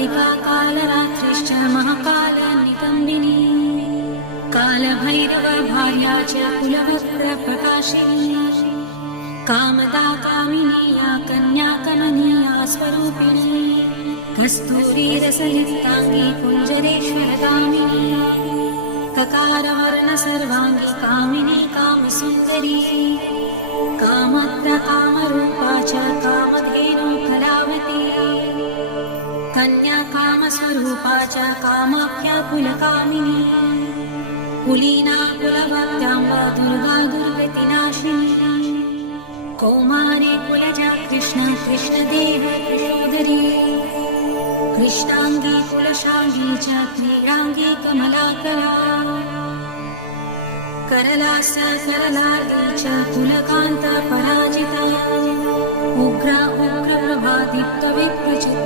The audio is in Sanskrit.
कालिका कालरात्रिश्च महाकालनिकम्बिनी कालभैरव भार्या च कुलवक्त्रप्रकाशिनी कामदा कामिनी या कन्या कमनीया स्वरूपिणी कस्तूरीरसयुक्ताङ्गी कुञ्जरेश्वरगामिनी ककारवर्ण सर्वाङ्गी कामिनी कामसुन्दरी कामत्र कामरूपा च कामधेनु कलावती कन्या कामस्वरूपा च कामाख्या कुलकामिनी कुलीना कुलवत्याम्ब दुर्गा दुर्गतिनाशिनी कौमारी कुलजा कृष्ण कृष्णदेव यशोदरी कृष्णांगी कुलशांगी च क्रीडांगी कमलाकला करलास करलार्दी च कुलकांत पराजिता उग्रा उग्रप्रभा दीप्तविप्रचित्त